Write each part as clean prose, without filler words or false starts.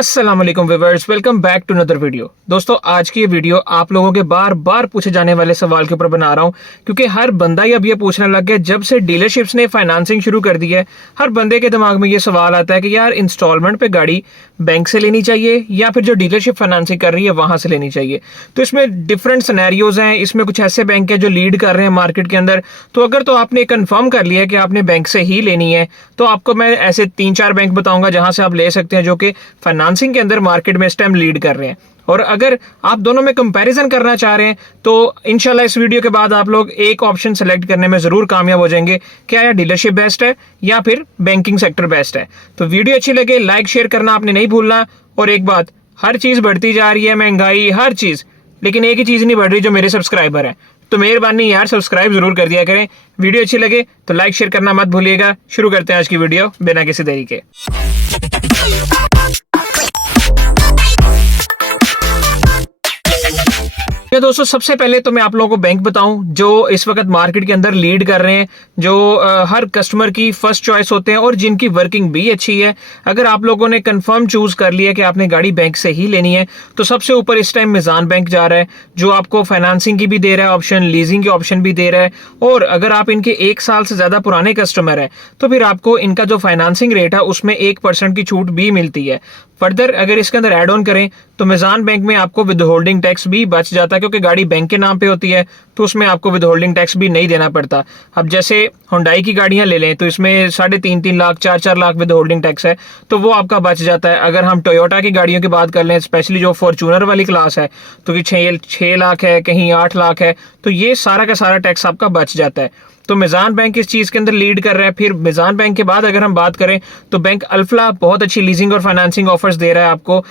अस्सलाम वालेकुम viewers, welcome back to another video. दोस्तों, आज की ये वीडियो आप लोगों के बार बार पूछे जाने वाले सवाल के ऊपर बना रहा हूँ, क्योंकि हर बंदा ही अब ये पूछने लग गया जब से डीलरशिप्स ने फाइनेंसिंग शुरू कर दी है। हर बंदे के दिमाग में ये सवाल आता है कि यार इंस्टॉलमेंट पे गाड़ी बैंक से लेनी चाहिए या फिर जो डीलरशिप फाइनेंसिंग कर रही है वहां से लेनी चाहिए। तो इसमें डिफरेंट सिनेरियोज हैं, इसमें कुछ ऐसे बैंक है जो लीड कर रहे हैं मार्केट के अंदर। तो अगर तो आपने कंफर्म कर लिया है कि आपने बैंक से ही लेनी है, तो आपको मैं ऐसे 3-4 बैंक बताऊंगा जहां से आप ले सकते हैं, जो कि फाइनेंसिंग के अंदर मार्केट में इस टाइम लीड कर रहे हैं। और अगर आप दोनों में कंपैरिजन करना चाह रहे हैं तो इंशाल्लाह इस वीडियो के बाद आप लोग एक ऑप्शन सेलेक्ट करने में जरूर कामयाब हो जाएंगे। क्या यार डीलरशिप बेस्ट है या फिर बैंकिंग सेक्टर बेस्ट है? तो वीडियो अच्छी लगे लाइक शेयर करना आपने नहीं भूलना। और एक बात, हर चीज बढ़ती जा रही है, महंगाई, हर चीज, लेकिन एक ही चीज नहीं बढ़ रही, जो मेरे सब्सक्राइबर हैं। तो मेहरबानी यार सब्सक्राइब जरूर कर दिया करें। वीडियो अच्छी लगे तो लाइक शेयर करना मत भूलिएगा। शुरू करते हैं आज की वीडियो बिना किसी देरी के। दोस्तों, सबसे पहले तो मैं आप लोगों को बैंक बताऊं जो इस वक्त मार्केट के अंदर लीड कर रहे हैं, जो हर कस्टमर की फर्स्ट चॉइस होते हैं और जिनकी वर्किंग भी अच्छी है। अगर आप लोगों ने कंफर्म चूज कर लिया कि आपने गाड़ी बैंक से ही लेनी है, तो सबसे ऊपर इस टाइम मिजान बैंक जा रहा है, जो आपको फाइनेंसिंग की भी दे रहा है ऑप्शन, लीजिंग की ऑप्शन भी दे रहा है। और अगर आप इनके 1 साल से ज्यादा पुराने कस्टमर है तो फिर आपको इनका जो फाइनेंसिंग रेट है उसमें 1% की छूट भी मिलती है। फर्दर अगर इसके अंदर ऐड ऑन करें तो मिजान बैंक में आपको विद होल्डिंग टैक्स भी बच जाता है, क्योंकि गाड़ी बैंक के नाम पे होती है तो उसमें आपको विद होल्डिंग टैक्स भी नहीं देना पड़ता। अब जैसे हुंडई की गाड़ियां ले लें तो इसमें 3.5 lakh 4 lakh with holding tax है, तो वो आपका बच जाता है। अगर हम टोयोटा की गाड़ियों की बात कर लें, स्पेशली जो फॉर्च्यूनर वाली क्लास है, तो कि 6 लाख है, कहीं 8 लाख है, तो ये सारा का सारा टैक्स आपका बच जाता है। तो मिजान बैंक इस चीज के अंदर लीड कर रहा है। फिर मिजान बैंक के बाद अगर हम बात करें तो बैंक अल्फला बहुत अच्छी लीजिंग और फाइनेंसिंग ऑफर्स दे रहा है आपको।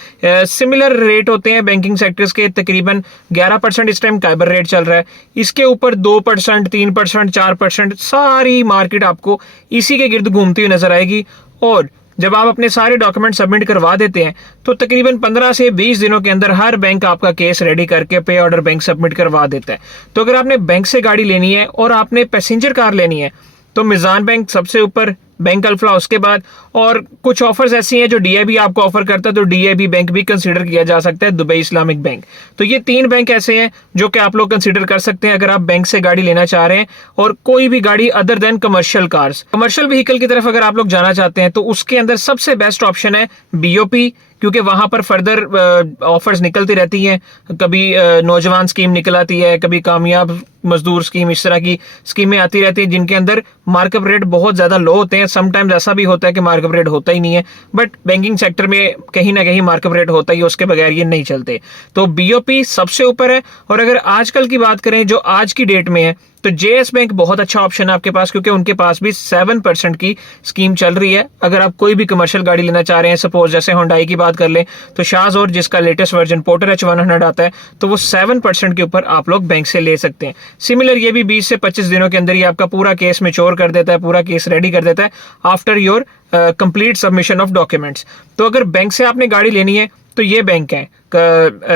सिमिलर रेट होते हैं बैंकिंग सेक्टर्स के, तकरीबन 11% इस टाइम काइबर रेट चल रहा है। इसके ऊपर 2%, 3%, 4%, सारी मार्केट आपको इसी के गिर्द घूमती हुई नजर आएगी। और जब आप अपने सारे डॉक्यूमेंट सबमिट करवा देते हैं तो तकरीबन 15 से 20 दिनों के अंदर हर बैंक आपका केस रेडी करके पे ऑर्डर बैंक सबमिट करवा देता है। तो अगर आपने बैंक से गाड़ी लेनी है और आपने पैसेंजर कार लेनी है तो मिजान बैंक सबसे ऊपर, बैंक अल्फला उसके बाद, और कुछ ऑफर्स ऐसी हैं जो डीआईबी आपको ऑफर करता है, तो डीआईबी बैंक भी कंसीडर किया जा सकता है, दुबई इस्लामिक बैंक। तो ये 3 बैंक ऐसे हैं जो कि आप लोग कंसीडर कर सकते हैं अगर आप बैंक से गाड़ी लेना चाह रहे हैं। और कोई भी गाड़ी other than commercial cars, commercial vehicle की तरफ अगर आप लोग जाना चाहते हैं तो उसके अंदर सबसे बेस्ट ऑप्शन है बीओपी, क्योंकि वहां पर फर्दर ऑफर्स निकलती रहती हैं। कभी नौजवान स्कीम निकल आती है, कभी कामयाब मजदूर स्कीम, इस तरह की स्कीमें आती रहती हैं जिनके अंदर मार्कअप रेट बहुत ज्यादा लो होते हैं। समटाइम्स ऐसा भी होता है कि मार्कअप रेट होता ही नहीं है, बट बैंकिंग सेक्टर में कहीं ना कहीं मार्कअप रेट होता ही है, उसके बगैर ये नहीं चलते। तो बीओपी सबसे ऊपर है। और अगर आजकल की बात करें जो आज की डेट में है, तो जेएस बैंक बहुत अच्छा ऑप्शन है आपके पास, क्योंकि उनके पास भी 7% की स्कीम चल रही है। अगर आप कोई भी कमर्शियल गाड़ी लेना चाह रहे हैं, सपोज जैसे हुंडई की बात कर लें तो शाज, और जिसका लेटेस्ट वर्जन पोर्टर H100 आता है, तो वो 7% के ऊपर आप लोग बैंक से ले सकते हैं। सिमिलर ये भी 20 से 25 दिनों के अंदर ही आपका पूरा केस मैच्योर कर देता है, पूरा केस रेडी कर देता है after your complete submission of documents. तो अगर बैंक से आपने गाड़ी लेनी है तो ये बैंक है,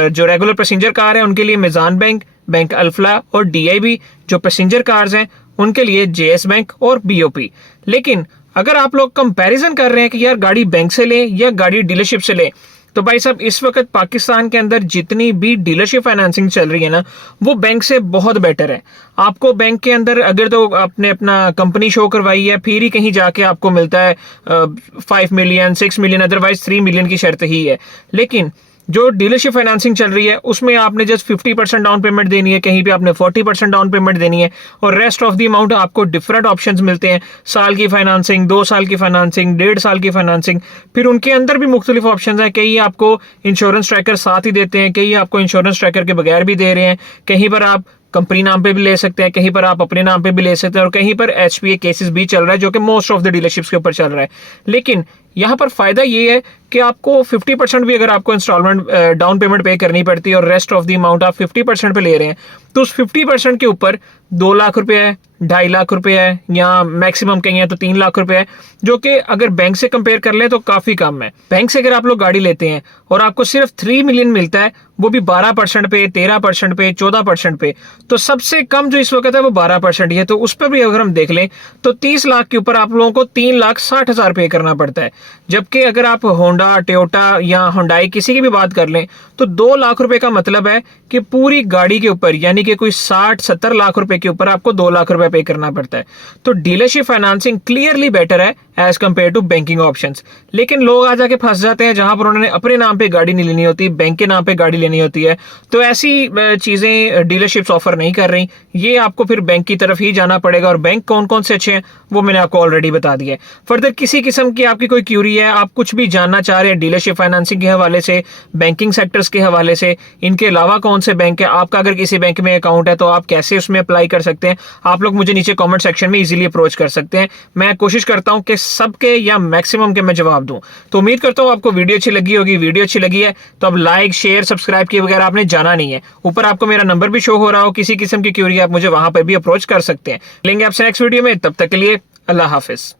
जो रेगुलर पैसेंजर कार है उनके लिए मिजान बैंक, बैंक अल्फला, और डीआईबी जो पैसेंजर कार्स हैं उनके लिए जेएस बैंक और बीओपी। लेकिन अगर आप लोग कंपैरिजन कर रहे हैं कि यार गाड़ी बैंक से लें या गाड़ी डीलरशिप से लें, तो भाई साहब इस वक्त पाकिस्तान के अंदर जितनी भी डीलरशिप फाइनेंसिंग चल रही है ना, वो बैंक से बहुत बेटर है। आपको बैंक के अंदर अगर तो आपने अपना कंपनी शो करवाई है, फिर ही कहीं जाके आपको मिलता है 5 मिलियन 6 मिलियन, अदरवाइज 3 मिलियन की शर्त ही है। लेकिन जो डीलरशिप फाइनेंसिंग चल रही है उसमें आपने जस्ट 50% डाउन पेमेंट देनी है, कहीं पे आपने 40% डाउन पेमेंट देनी है, और रेस्ट ऑफ द अमाउंट आपको डिफरेंट ऑप्शंस मिलते हैं। साल की फाइनेंसिंग, 2 साल की फाइनेंसिंग, 1.5 साल की फाइनेंसिंग। फिर उनके अंदर भी मुख्तलिफ ऑप्शंस हैं। कहीं आपको इंश्योरेंस ट्रैकर साथ ही देते हैं, कहीं आपको इंश्योरेंस ट्रैकर के बगैर भी दे रहे हैं, कहीं पर आप कंपनी नाम पे भी ले सकते हैं, कहीं पर आप अपने नाम पे भी ले सकते हैं, और कहीं पर एचपीए केसेस भी चल रहा है जो कि मोस्ट ऑफ द डीलरशिप्स के ऊपर चल रहा है। लेकिन यहाँ पर फायदा ये है कि आपको 50% भी अगर आपको इंस्टॉलमेंट डाउन पेमेंट पे करनी पड़ती है और रेस्ट ऑफ द अमाउंट आप 50% पे ले रहे हैं, तो उस 50% के ऊपर 2 लाख रुपए है, 2.5 लाख रुपए है, या मैक्सिमम कहीं तो 3 लाख रुपए है, जो कि अगर बैंक से कंपेयर कर ले तो काफी कम है। बैंक से अगर आप लोग गाड़ी लेते हैं और आपको सिर्फ 3 मिलियन मिलता है, वो भी 12% पे, 13% पे, 14% पे, तो सबसे कम जो इस वक्त है वो 12% ही है। तो उस पर भी अगर हम देख लें तो 30 लाख के ऊपर आप लोगों को 3,60,000 पे करना पड़ता है। जबकि अगर आप होंडा, टोयोटा या हुंडई किसी की भी बात कर लें तो 2 लाख रुपए का मतलब है कि पूरी गाड़ी के ऊपर, यानी कि कोई 60-70 लाख रुपए के ऊपर आपको 2 लाख रुपए पे करना पड़ता है। तो डीलरशिप फाइनेंसिंग क्लियरली बेटर है as compared to banking options. लेकिन लोग आ जाके फंस जाते हैं जहां पर उन्होंने अपने नाम पे गाड़ी नहीं लेनी होती, बैंक के नाम पे गाड़ी लेनी होती है। तो ऐसी चीजें डीलरशिप्स ऑफर नहीं कर रही। ये आपको फिर बैंक की तरफ ही जाना पड़ेगा, और बैंक कौन कौन से अच्छे हैं वो मैंने आपको ऑलरेडी बता दिया है। फर्दर किसी किस्म की आपकी कोई क्यूरी है, आप कुछ भी जानना चाह रहे हैं डीलरशिप फाइनेंसिंग के हवाले से, बैंकिंग सेक्टर्स के हवाले से, इनके अलावा कौन से बैंक है, आपका अगर किसी बैंक में अकाउंट है तो आप कैसे उसमें अप्लाई कर सकते हैं, आप लोग मुझे नीचे कमेंट सेक्शन में इजीली अप्रोच कर सकते हैं। मैं कोशिश करता हूं कि सबके या मैक्सिमम के मैं जवाब दूं। तो उम्मीद करता हूं आपको वीडियो अच्छी लगी होगी। वीडियो अच्छी लगी है तो अब लाइक, शेयर, सब्सक्राइब किए वगैरह आपने जाना नहीं है। ऊपर आपको मेरा नंबर भी शो हो रहा हो, किसी किस्म की क्यूरी आप मुझे वहां पर भी अप्रोच कर सकते हैं। मिलेंगे आपसे नेक्स्ट वीडियो में, तब तक के लिए अल्लाह हाफिज।